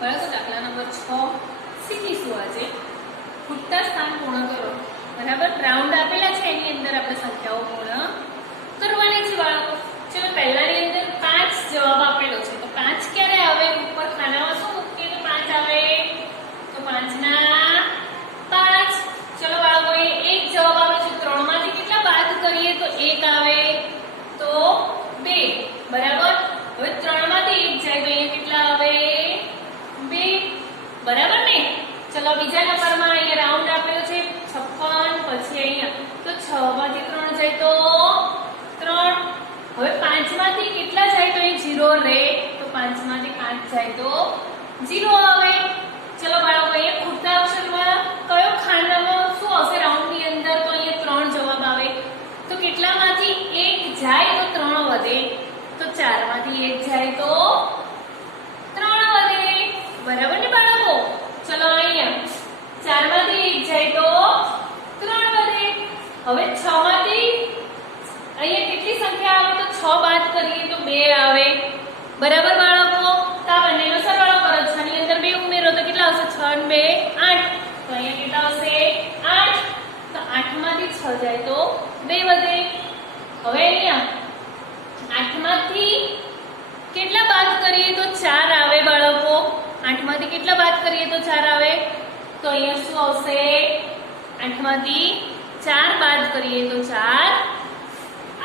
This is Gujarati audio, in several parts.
બરાબર. દાખલા નંબર 6 શીખીશું આજે. ખૂટતા સ્થાન પૂર્ણ કરો. બરાબર. રાઉન્ડ આપેલા છે, એની અંદર આપણે સંખ્યાઓ પૂર્ણ કરવાની છે બાળકો. ચલો, પહેલાની અંદર 5 જવાબ આપેલો છે, તો 5 ક્યારે આવે? ઉપર ખાનામાં શું મૂકીએ તો 5 આવે? તો 5 ના 5. ચલો બાળકો, એ એક જવાબ આવે છે. 3 માંથી કેટલા બાદ કરીએ તો 1 આવે, તો 2. બરાબર. હવે 3 માંથી 1 જાય તો અહીંયા કેટલા આવે? 2. બરાબર ને? ચલો, બીજા નંબરમાં અહીંયા રાઉન્ડ આપેલો છે 56. પછી અહીંયા તો 6 માંથી 3 જાય તો 3. હવે 5 માંથી કેટલા જાય તો અહીં 0 રહે, તો 5 માંથી 5 જાય તો 0 આવે. ચલો બાળકો, અહીંયા ખૂટતા અક્ષરમાં કયો ખાનામાં શું આવશે રાઉન્ડની અંદર? તો અહીંયા 3 જવાબ આવે. તો કેટલામાંથી 1 જાય તો 3 વધે, તો 4 માંથી 1 જાય તો 3 વધે. બરાબર ને બાળકો? ચલો, અહીંયા 4 માંથી 1 જાય તો 3 વધે. હવે 6 માંથી અહીંયા કેટલી સંખ્યા આવે? તો 6 બાદ કરીએ તો 2 આવે. બરાબર બાળકો? તો આ બંનેનો સરવાળો કરો. 6 ની અંદર 2 ઉમેરો તો કેટલા આવશે? 6 અને 2 8. તો અહીંયા કેટલા આવશે? 8. તો 8 માંથી 6 જાય તો 2 વધે. હવે અહીંયા 8 માંથી કેટલા બાદ કરીએ તો 4 આવે બાળકો. 8 માંથી કેટલા બાદ કરીએ તો 4 આવે? તો અહીંયા શું આવશે? 8 માંથી 4 બાદ કરીએ તો 4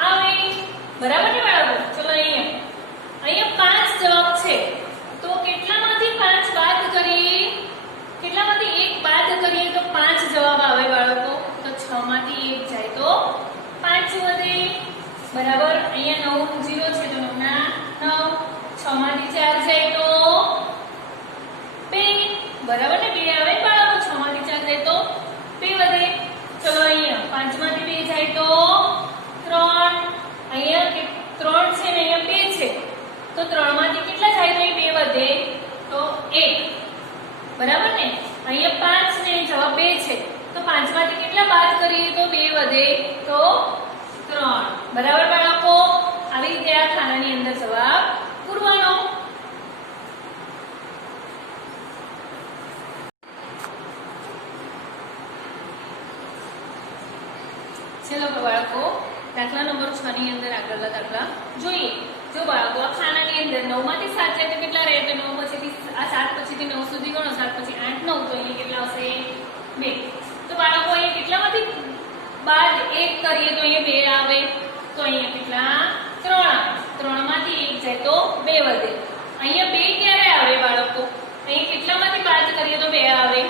આવે. બરાબર ને બાળકો? ચલો, અહીંયા 5 જવાબ છે, તો કેટલામાંથી 5 બાદ કરીએ? કેટલામાંથી 1 બાદ કરીએ તો 5 જવાબ આવે બાળકો. તો 6 માંથી 1 જાય તો 5 વધે. બરાબર. અહીંયા 9 0 છે, તો 9 ના 9. 6 માંથી 4 જાય તો 2. બરાબર ને? 2 આવે બાળકો. 6 માંથી 4 જાય તો 2 વધે. ચલો, અહીંયા 5 માંથી 2 જાય તો 3. અહીંયા 3 છે ને અહીંયા 2 છે, તો 3 માંથી કેટલા જાય તો 2 વધે, તો 1. બરાબર ને? અહીંયા 5 ને જવાબ 2 છે, તો 5 માંથી કેટલા બાદ કરીએ તો 2 વધે, તો 3. બરાબર બાળકો? આવી રીતે આ ખાનાની અંદર જવાબ પૂરવાનો. ચલો બાળકો, દાખલા નંબર 6 ની અંદર આગળના દાખલા જોઈએ. જો બાળકો, આ ખાનાની અંદર 9 માંથી 7 જાય તો કેટલા રહે? તો 9 પછીથી આ 7 પછીથી 9 સુધી ગણો. 7 પછી 8 9, તો અહીંયા કેટલા આવશે? 2. તો બાળકો, અહીંયા કેટલામાંથી બાદ 1 કરીએ તો અહીંયા 2 આવે, તો અહીંયા કેટલા? 3 આવે. 3 માંથી 1 જાય તો 2 વધે. અહીંયા 2 ક્યારે આવે બાળકો? અહીંયા કેટલામાંથી બાદ કરીએ તો 2 આવે.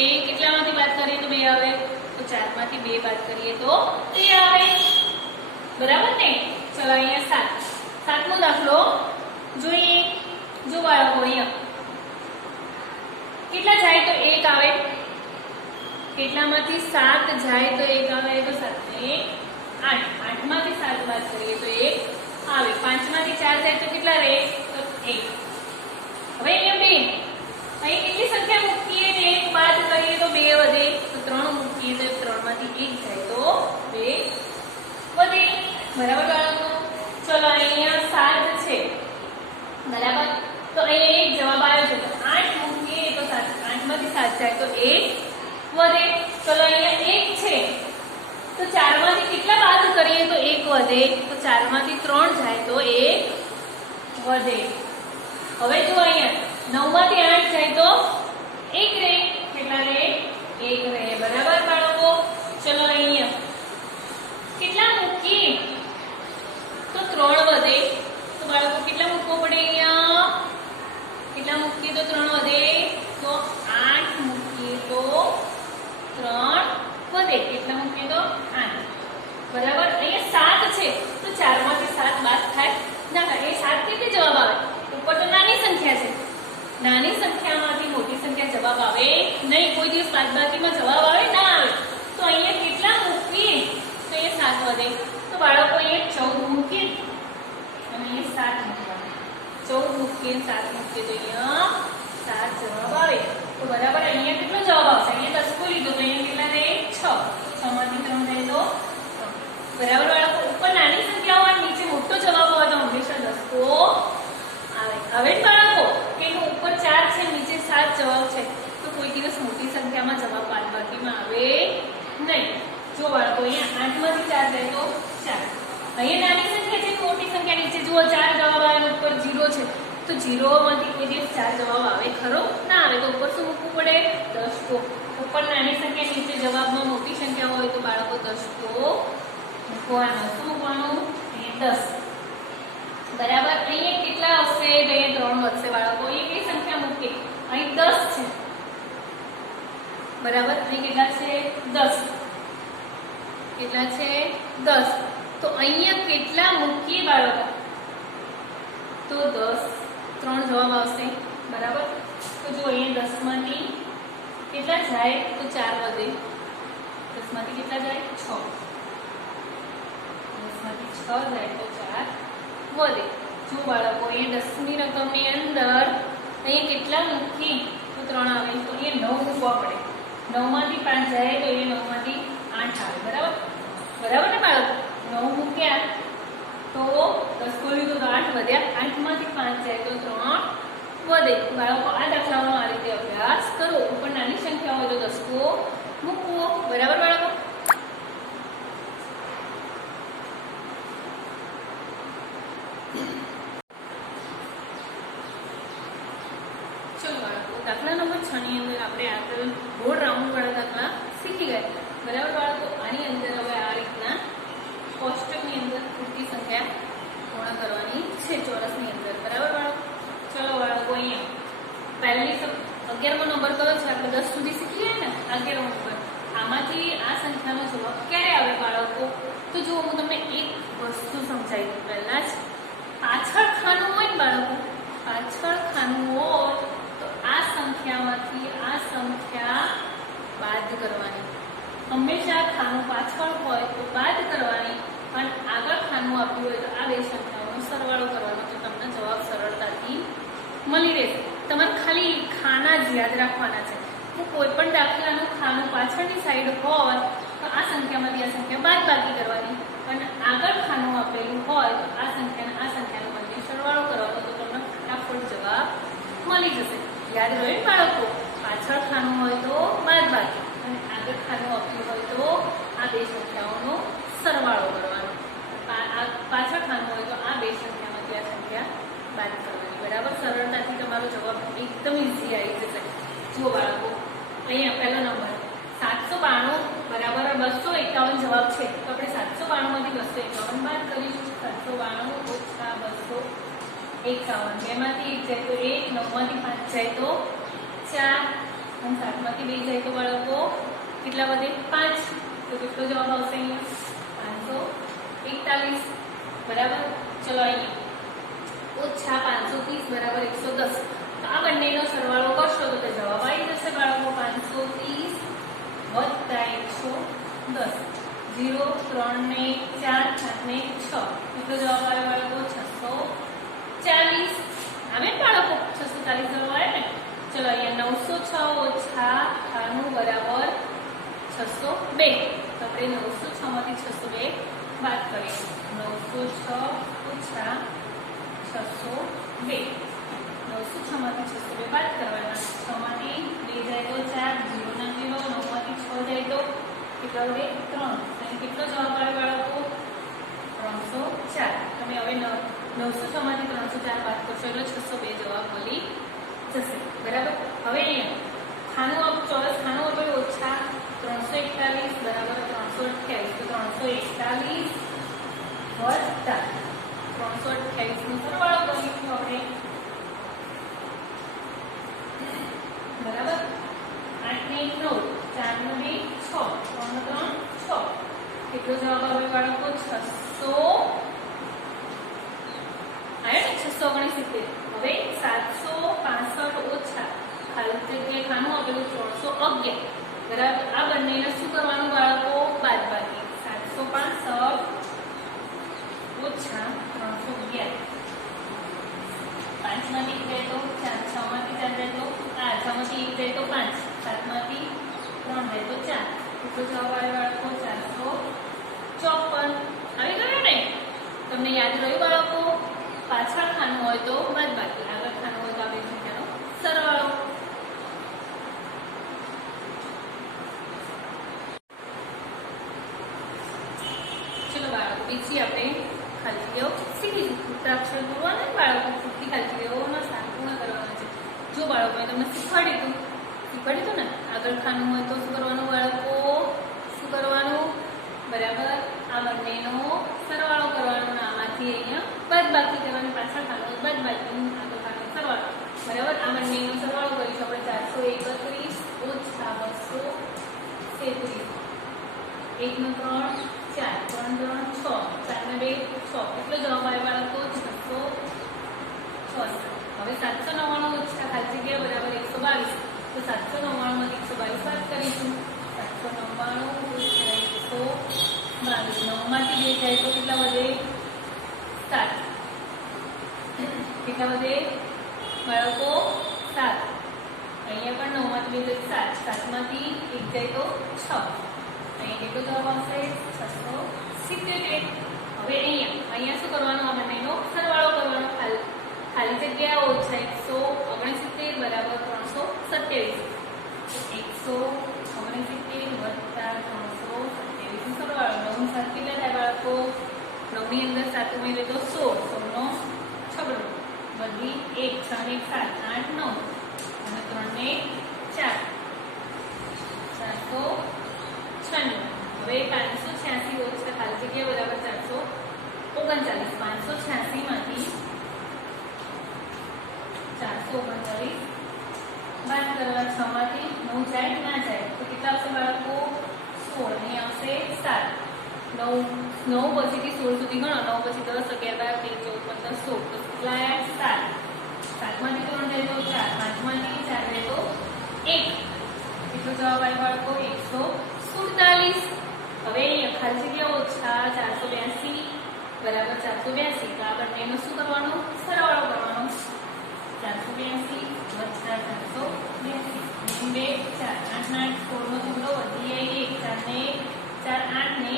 2 કેટલામાંથી બાદ કરીએ તો 2 આવે, તો 4 માંથી 2 બાદ કરીએ તો 3 આવે. બરાબર ને? ચલો, અહીંયા 7 નો દાખલો જોઈએ. જો બાળકો, અહીંયા કેટલા જાય તો 1 આવે. કેટલામાંથી 7 જાય તો 1 આવે, તો 7 ને 8. 8 માંથી 7 બાદ કરીએ તો 1 આવે. 5 માંથી 4 જાય તો કેટલા રહે? તો 1. હવે અહીંયા 2. અહીં કેટલી સંખ્યા મૂકીએ ને 1 બાદ કરીએ તો 2 વધે, તો 3 મૂકીએ તો 3 માંથી 1 જાય તો 2 વધે. બરાબર બાળકો? ચલો, અહીંયા 7 છે. બરાબર. તો અહીંયા 1 જવાબ આવ્યો છે, તો 8 મૂકીએ તો 7. 8 માંથી 7 જાય તો 1 વધે. ચલો, અહીંયા 1 છે, તો 4 માંથી કેટલા બાદ કરીએ તો 1 વધે, તો 4 માંથી 3 જાય તો 1 વધે. હવે જો અહીંયા 9 માંથી 8 જાય તો 1 રહે. કેટલા રહે? 1 રહે. બરાબર બાળકો? ચલો, અહીંયા કેટલા મૂકીએ તો 3 વધે, તો બાળકો કેટલા મૂકવો પડે? અહીંયા કેટલા મૂકીએ તો 3 વધે? તો 8 મૂકીએ તો 3 વધે. કેટલા મૂકીએ તો 8. બરાબર. અહીંયા 7 છે, તો 4 માંથી 7 બાદ થાય ના થાય. એ 7 કેટલી જવાબ આવે? ઉપર તો નાની સંખ્યા છે, નાની સંખ્યામાંથી મોટી સંખ્યા જવાબ આવે નહીં. કોઈ દિવસ બાદબાકીમાં જવાબ આવે ના આવે. તો અહીંયા કેટલા મૂકીએ તો અહીંયા 7 વધે. તો બાળકો, અહીંયા 14 મૂકીએ અને અહીંયા 7 મૂકવાના. 14 મૂકીએ 7 મૂકીએ તો અહીંયા 7 જવાબ આવે. તો બરાબર, અહીંયા કેટલો જવાબ આવશે? અહીંયા 10 લીધો તો અહીંયા કેટલા રહે? 6. 6 માંથી 3 જાય તો 3. બરાબર બાળકો? ઉપર નાની સંખ્યાઓ હોય, નીચે મોટો જવાબ હોય તો હંમેશા 10 આવે. હવે બાળકો, એનું ઉપર 4 છે, નહીં. જો બાળકો અહીંયા 8 માંથી 4 જાય તો 4. અહીંયા નાની સંખ્યા છે, મોટી સંખ્યા નીચે જુઓ 4 જવાબ આવે, ઉપર 0 છે, તો 0 માંથી કોઈ દિવસ 4 જવાબ આવે ખરો? ના આવે. તો ઉપર શું મૂકવું પડે? દશકો. ઉપર નાની સંખ્યા, નીચે જવાબમાં મોટી સંખ્યા હોય તો બાળકો દશકો મૂકવાનો. શું મૂકવાનું? 10. બરાબર. અહીંયા કેટલા આવશે? અહીંયા 3 વધશે બાળકો. અહીંયા કઈ સંખ્યા મૂકે? અહીં 10 છે. બરાબર. અહીં કેટલા છે? 10. કેટલા છે? 10. તો અહીંયા કેટલા મૂકીએ બાળકો? તો 10. 3 જવાબ આવશે. બરાબર. તો જો અહીંયા 10 માંથી કેટલા જાય? તો 4 વધે. 10 માંથી કેટલા જાય? 6. 10 માંથી 6 જાય તો 4 વધે. જો બાળકો અહીંયા 10ની રકમની અંદર અહીંયા કેટલા મૂકી? તો 3 આવે. તો અહીંયા 9 મૂકવા પડે. 9 માંથી 5 જાય તો અહીંયા 9 માંથી 8 આવે. બરાબર. બરાબર ને બાળકો? 9 મૂક્યા તો 10 ખોલ્યું તો 8 વધ્યા. 8 માંથી 5 જાય તો 3 વધે. બાળકો આ દાખલાનો આ રીતે અભ્યાસ કરો. ઉપર નાની સંખ્યા હોય તો દસકો મૂકવો. બરાબર બાળકો? ચલો બાળકો, દાખલા નંબર 6 ની અંદર આપણે આગળ ગોળ રાઉન્ડ વાળા દાખલા શીખી ગયા. બરાબર બાળકો? આની અંદર હવે આ રીતના કોષ્ટકની અંદર પૂરતી સંખ્યા પૂર્ણ કરવાની છે ચોરસની અંદર. બરાબર બાળકો? ચલો બાળકો, અહીંયા પહેલી 11મો નંબર કયો છે? આપણે 10 સુધી શીખી ગયા ને. 11મો નંબર. આમાંથી આ સંખ્યાનો જવાબ ક્યારે આવે બાળકો? તો જો હું તમને એક વસ્તુ સમજાવી દઉં પહેલા જ. પાછળ ખાનું હોય ને બાળકો, પાછળ ખાનું હોય તો આ સંખ્યામાંથી આ સંખ્યા બાદ કરવાની. હંમેશા ખાનું પાછળ હોય તો બાદ કરવાની, અને આગળ ખાનું આપ્યું હોય તો આ બે સંખ્યાઓનો સરવાળો કરવાનો. તો તમને જવાબ સરળતાથી મળી રહેશે. તમારે ખાલી ખાના જ યાદ રાખવાના છે. હું કોઈ પણ દાખલાનું ખાનું પાછળની સાઈડ હોય તો આ સંખ્યામાંથી આ સંખ્યા બાદબાકી કરવાની, અને આગળ ખાનું આપેલું હોય તો આ સંખ્યાનો બંને સરવાળો કરવાનો. તો તમને ફટાફટ જવાબ મળી જશે. યાદ રહ્યું બાળકો? પાછળ ખાનું હોય તો બાદબાકી, અને આગળ ખાનું આપ્યું હોય તો આ બે સંખ્યાઓનો સરવાળો કરવાનો. પાછળ ખાનું હોય તો આ બે સંખ્યામાંથી આ સંખ્યા બાદ કરવાની. બરાબર? સરળતાથી તમારો જવાબ એકદમ ઈઝી આવી જશે. જુઓ બાળકો, અહીંયા પહેલો નંબર 792 બરાબર 251 જવાબ છે. તો આપણે 792 માંથી 251 બાદ કરીશું. 792 ઓછા 251. બેમાંથી 1 જાય તો 1, 9 માંથી 5 જાય તો 4, અને 7 માંથી 2 જાય તો બાળકો કેટલા વધે? 5. તો કેટલો જવાબ આવશે અહીંયા? 541. બરાબર? ચલો અહીંયા ઓછા 530 બરાબર 110. તો આ બંનેનો સરવાળો કરશો તો જવાબ આવી જશે બાળકો 530 વત્તા 110. 0, 3 ને 4, 7 ને 6. કેટલો જવાબ આવે બાળકો? 640. આવે ને બાળકો? 640 જવાબ આવે ને? ચલો અહીંયા 906 ઓછા 98 બરાબર 602. તો આપણે 906 માંથી 602 બાદ કરીએ. 906 ઓછા 602. 906 માંથી 602 બાદ કરવાના. 6 માંથી 2 જાય તો 4, 0 ના 0, 9 માંથી 6 જાય તો કેટલા વધે? 3. અને કેટલો જવાબ આવે બાળકો? 304. તમે હવે 906 માંથી 304 બાદ કરશો એટલે 602 જવાબ મળી જશે. બરાબર? હવે અહીંયા ખાનું ચોરસ ખાનું આપણે ઓછા 341 બરાબર 328. તો 341 વત્તા 328 નો સરવાળો કરીશું આપણે. બરાબર? 8 ને 1 9, 4 નો 2 6, 3 નો 3 6. કેટલો જવાબ આવે બાળકો? 600. આવ્યો ને? 669. હવે 765 ઓછા ખાલી જગ્યાએ ખાનું આપેલું 311. બરાબર? આ બંનેને શું કરવાનું બાળકો? બાદબાકી. 765 ઓછા 311. 5 માંથી 1 જાય તો 4, 6 માંથી 4 જાય તો 6 માંથી 1 જાય તો 5, 7 માંથી 3 જાય તો 4. કેટલો જવાબ આવે બાળકો? 454. આવી ગયો ને? તમને યાદ રહ્યું બાળકો? પાછળ ખાનું હોય તો બાદબાકી, આગળ ખાનું હોય તો આ બે સંખ્યાનો સરવાળો. પછી આપણે ખાલી જગ્યાઓ શીખીશું. વૃત્તાક્ષર દોરવાના બાળકો પૂરતી ખાલી જગ્યાઓનો સ્થાન પૂર્ણ કરવાના છે. જો બાળકોએ તમને શીખવાડ્યું હતું ને આગળ ખાનું હોય તો શું કરવાનું બાળકો? શું કરવાનું? બરાબર, આ બંનેનો સરવાળો કરવાનો. આમાંથી અહીંયા બાદબાકી કરવાની, પાછળ ખાનું બાદબાકી, આગળ ખાનું સરવાળો. બરાબર, આ બંનેનો સરવાળો કરીશું આપણે. 431 ઓછા 233. 1 નો 3 4, 3 3 6, 4 ને 2 6. કેટલો જવાબ આવે બાળકો? 666. હવે 799 ઓછા ખાલી જગ્યા બરાબર 122. તો 799 માંથી 122 બાદ કરીશું. 799 ઓછા 122. 9 માંથી 2 જાય તો કેટલા વધે? 7. કેટલા વધે બાળકો? 7. અહીંયા પણ 9 માંથી 2 જાય 7. 7 માંથી 1 જાય તો 6. અહીંયા કેટલો જવાબ આવશે? 677. હવે અહીંયા શું કરવાનું? આ બંનેનો સરવાળો કરવાનો. ખાલી જગ્યા ઓછા 169 બરાબર 327. 169 વત્તા 327 નો સરવાળો. 9 7 કેટલા થાય બાળકો? 9 ની અંદર 7 ઉમેરે તો 16. 16 નો છગડો બધી 1 6 ને 1 7 8 9 અને 3 ને 4 496. હવે 586 ઓછા ખાલી જગ્યા બરાબર 439. 586 માંથી 439 બાદ કરવા. 6 માંથી 9 જાય ના જાય તો કેટલા આવશે બાળકો? 16. અહીં આવશે 7. 9 પછીથી 16 સુધી ગણો. 9 પછી 10 11 12 13 14 15 16 તો કેટલા આવ્યા? 7. 7 માંથી 3 જાય તો 4. 5 માંથી 4 જાય તો 1. કેટલો જવાબ આવે બાળકો? 147. હવે અહીંયા ખાલી જગ્યા ઓછા 482 બરાબર 482. તો આ બંનેનો શું કરવાનું? સરવાળો કરવાનો. 482 વત્તા 482. 2 4 8 8 16 નો ટુકડો વધી આવી 1 4 ને 4 8 ને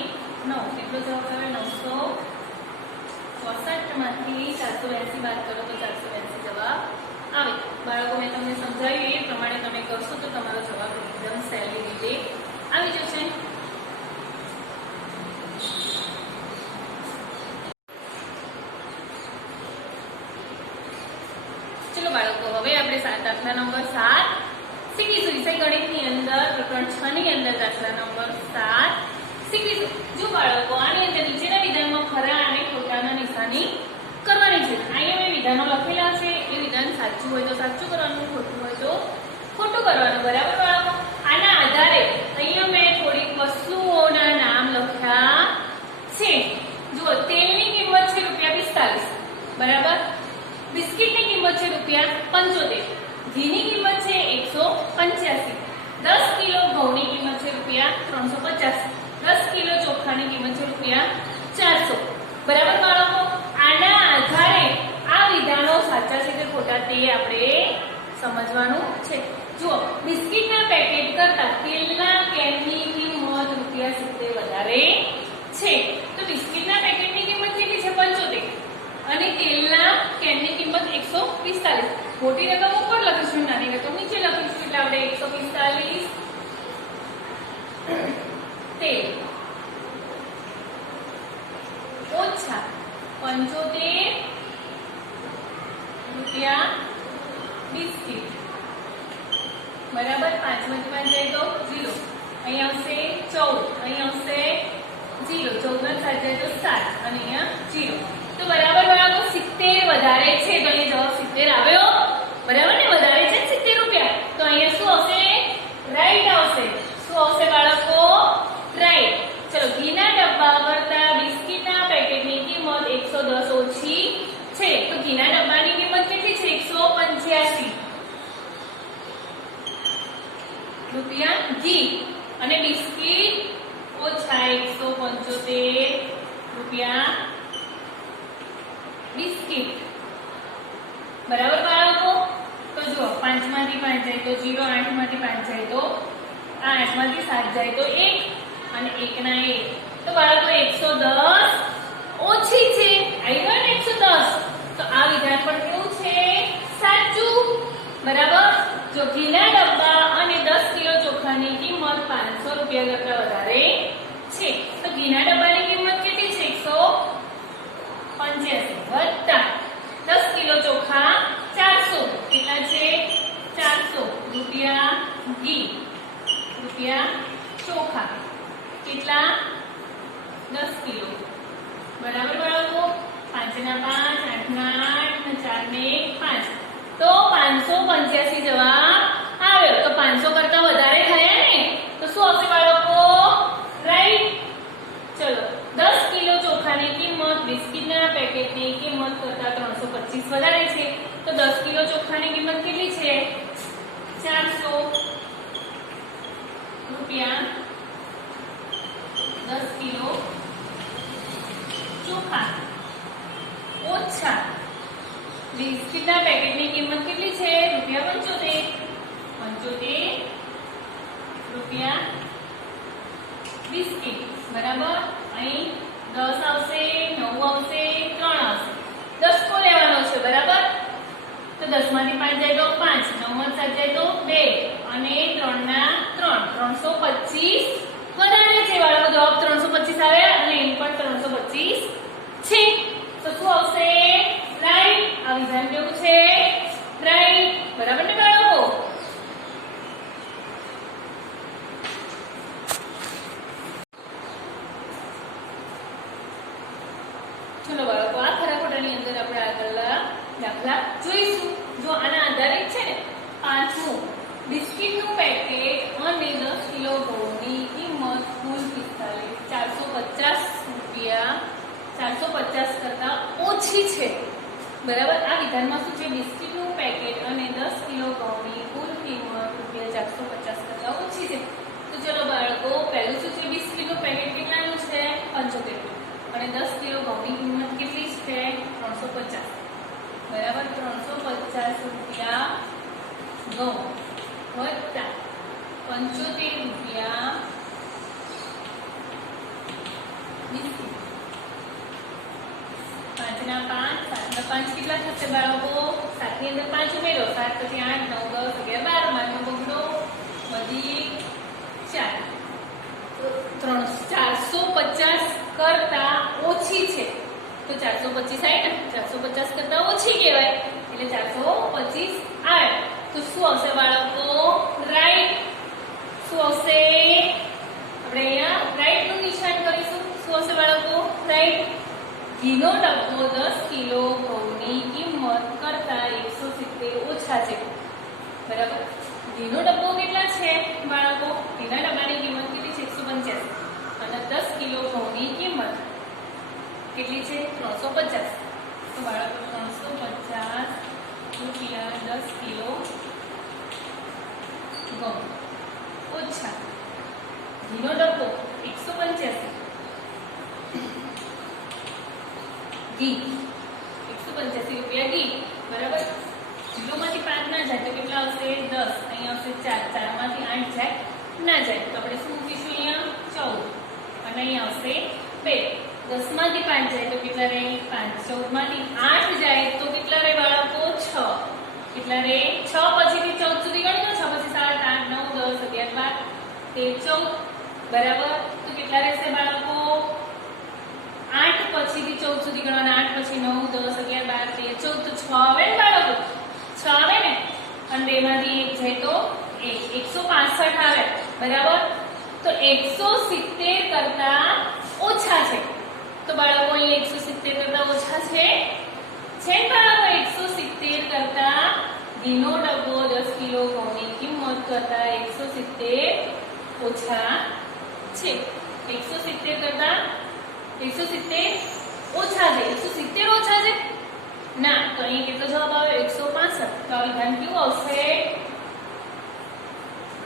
9. કેટલો જવાબ આવે? 964 માંથી 482 બાદ કરો તો 482 જવાબ આવે. બાળકો મેં તમને સમજાવ્યું એ પ્રમાણે તમે કરશો તો તમારો જવાબ એકદમ સહેલી રીતે આવી જશે. ચલો બાળકો, હવે આપણે દાખલા નંબર 7 શીખીશું. વિષય ગણિતની અંદર પ્રકરણ 6 ની અંદર દાખલા નંબર 7 શીખીશું. જો બાળકો, આની અંદર નીચેના વિધાનમાં ખરા અને ખોટાના નિશાની કરવાની છે. અહીંયા મેં વિધાનો લખેલા છે. એ વિધાન સાચું હોય તો સાચું કરવાનું, ખોટું હોય તો ખોટું કરવાનું. બરાબર બાળકો? આના આધારે અહીંયા મેં થોડીક વસ્તુઓના નામ લખ્યા છે. જુઓ, તેલની કિંમત છે ₹45. બરાબર. બિસ્કિટની કિંમત છે ₹75. ઘીની કિંમત છે 185. 10 કિલો ઘઉંની કિંમત છે ₹350. 10 કિલો ચોખાની કિંમત છે ₹400. બરાબર બાળકો? આના આધારે આ વિધાનો સાચા છે કે ખોટા તે આપણે સમજવાનું છે. જુઓ, બિસ્કિટના પેકેટ કરતા તેલના કેનની કિંમત ₹70 વધારે છે. તો બિસ્કિટના પેકેટની કિંમત કેટલી છે? 75. અને તેલના કેનની કિંમત 145. મોટી રકમ ઉપર લખીશું, નાની રકમ નીચે લખીશું. એટલે આપણે 145 તેલ ઓછા 75 રૂપિયા બિસ્કિટ. બરાબર. 5 માંથી 5 જાય તો 0. અહીં આવશે 14. અહીં આવશે 0. 14 સાથે જાય તો 7 અને અહીંયા 0. તો બરાબર બાળકો, 70 વધારે છે તો અહીંયા જવાબ 70 આવ્યો. બરાબર ને? વધારે છે 70 રૂપિયા. તો અહીંયા શું આવશે? રાઈટ આવશે. શું આવશે બાળકો? રાઈટ. ચલો, ઘીના ડબ્બા કરતા બિસ્કિટના પેકેટની કિંમત 110 ઓછી છે. તો ઘીના ડબ્બાની કિંમત કેટલી છે? 185 રૂપિયા ઘી. અને બિસ્કિટ ઓછા 175 રૂપિયા બિસ્કિટ. બરાબર બાળકો? તો જુઓ, 5 માંથી 5 જાય તો 0. 8 માંથી 5 જાય તો 8 માંથી 7 જાય તો 1 અને 1 ના 1. તો બાળકો 110 ઓછી છે. આવ્યો ને 110. તો આ વિધાન પણ કેવું છે? સાચું. બરાબર. જો ઘીના ડબ્બા અને 10 કિલો ચોખાની કિંમત 500 રૂપિયા કરતા વધારે છે. તો ઘીના ડબ્બાની કિંમત કેટલી છે? 185. 85 વત્તા 10 કિલો ચોખા 400 કેટલા છે 400 રૂપિયા ઘી રૂપિયા ચોખા કેટલા 10 કિલો બરાબર બાળકો 5 ના 5 8 ના 8 4 ને 5 તો 585 જવાબ આવ્યો તો 500 કરતા વધારે થયા ને તો શું આવશે બાળકો રાઈટ ચલો 10 કિલો ચોખાની કિંમત બિસ્કિટના પેકેટની કિંમત કરતા 325 વધારે છે તો 10 કિલો ચોખાની કિંમત કેટલી છે 400 રૂપિયા 10 કિલો ચોખા ઓછા બિસ્કિટના પેકેટની કિંમત કેટલી છે રૂપિયા 75 રૂપિયા બિસ્કિટ બરાબર અહીં 10 આવશે 9 આવશે 3 આવશે 10 કો લેવાનો છે બરાબર તો 10 માંથી 5 જાય તો 5 9 માંથી 7 જાય તો 2 અને 3 ના 3 325 વધારે છે બાળકો જવાબ 325 આવે અને અહીં પણ 325 છે તો શું આવશે રાઈટ આ વિધાન કેવું છે રાઈટ બરાબર ને બાળકો ચલો બાળકો આ ખરા ખોટાની અંદર આપણે આગળના દાખલા જોઈશું જો આના આધારિત છે ને પાંચમું બિસ્કિટનું પેકેટ અને 10 કિલો ઘઉંની કિંમત કુલ 450 રૂપિયા 450 કરતા ઓછી છે બરાબર આ વિધાનમાં શું છે બિસ્કિટનું પેકેટ અને 10 કિલો ઘઉંની કુલ કિંમત રૂપિયા 450 કરતા ઓછી છે તો ચલો બાળકો પહેલું શું છે બિસ્કિટનું પેકેટ કેટલાનું છે 75 અને 10 કિલો ઘઉંની કિંમત કેટલી છે 350 બરાબર 350 રૂપિયા ઘઉં વત્તા 75 રૂપિયા બિસ્કિટ 5 ના 5 7 ના 5 કેટલા થશે બાળકો 7 ની અંદર 5 ઉમેરો 7 પછી 8 9 10 11 12 મારનો બગડો વધી 4 450 કરતા ઓછી છે તો 425 આવે ને 450 કરતા ઓછી કહેવાય એટલે 425 આવે તો શું આવશે બાળકો રાઈટ શું આવશે આપણે અહીંયા રાઈટ નું નિશાન કરીશું શું આવશે બાળકો રાઈટ ઘીનો ડબ્બો 10 કિલો ઘઉંની કિંમત કરતા 170 ઓછા છે બરાબર ઘીનો ડબ્બો કેટલા છે બાળકો ઘીના ડબ્બાની કિંમત કેટલી છે 185 અને 10 કિલો ઘઉંની કિંમત કેટલી છે 350 તો બાળકો 350 રૂપિયા 10 કિલો ઘઉં ઓછા ઘીનો ડબ્બો 185 ઘી 185 રૂપિયા ઘી બરાબર કિલોમાંથી 5 ના જાય તો કેટલા આવશે 10 અહીંયા આવશે 4 4 માંથી 8 જાય ના જાય તો આપણે શું મૂકીશું અહીંયા 14 અને અહીંયા આવશે 2 10 માંથી 5 જાય તો કેટલા રહે 5 14 માંથી 8 જાય તો કેટલા રહે બાળકો 6 કેટલા રહે 6 પછીથી 14 સુધી ગણો 6 પછી 7 8 9 10 11 12 13 14 બરાબર તો કેટલા રહેશે બાળકો 8 પછીથી 14 સુધી ગણવાના 8 પછી 9 10 11 12 13 14 તો 6 આવે ને બાળકો 6 આવે ને અને 2 માંથી 1 જાય તો 165 આવે બરાબર તો 170 કરતા ઓછા છે તો બાળકો અહીં 170 કરતા ઓછા છે ને બાળકો 170 કરતા ઘીનો ડબ્બો 10 કિલો ઘઉંની કિંમત કરતા 170 ઓછા છે 170 કરતા 170 ઓછા છે 170 ઓછા છે ના તો અહીં કેટલો જવાબ આવે 165 તો આ વિધાન કેવું આવશે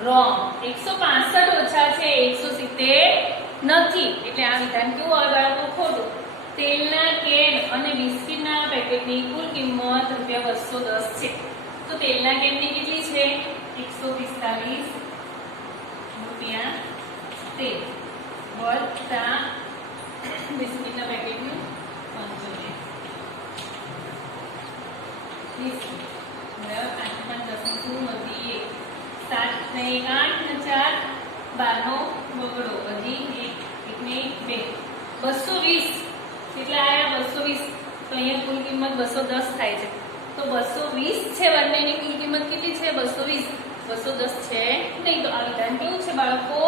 રોંગ 165 ઓછા છે 170 નથી એટલે આ વિધાન કેવું આવે બાળકો ખોટું તેલના કેન અને બિસ્કિટના પેકેટની કુલ કિંમત ₹210 છે તો તેલના કેનની કેટલી છે 145 રૂપિયા તેલ વત્તા બિસ્કિટના પેકેટનું 75 બિસ્કિટ બરાબર 8 5 10 શું વધી 7 ને 8 ને 4 12 નો બગડો વધી 1 ને 2 220 કેટલા આયા 220 તો અહીંયા કુલ કિંમત 210 થાય છે. તો 220 છે, બંનેની કુલ કિંમત કેટલી છે? 220. 210 છે નહીં. તો આ વિધાન કેવું છે બાળકો?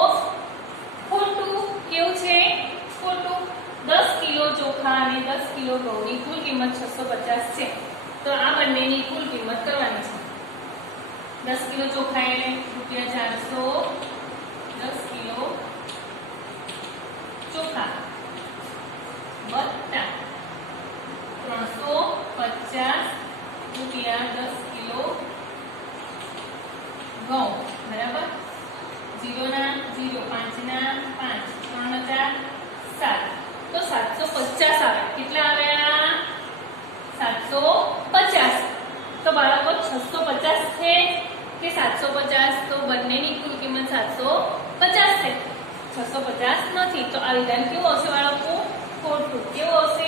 ખોટું. કેવું છે? ખોટું. 10 કિલો ચોખા અને 10 કિલો ઘઉંની કુલ કિંમત 650 છે. તો આ બંનેની કુલ કિંમત કરવાની છે. 10 કિલો ચોખા એટલે ₹400. 10 કિલો ચોખા વત્તા ₹350 10 કિલો ઘઉં. બરાબર? 0 ના 0, 5 ના 5, 3 ના 4, 7. તો 750 આવે. કેટલા આવ્યા? 750. તો બાળકો 650 છે કે 750? તો બંનેની કુલ કિંમત 750 છે, 650 નથી. તો આ વિધાન કેવું આવશે બાળકો? ખોટું. કેવું આવશે?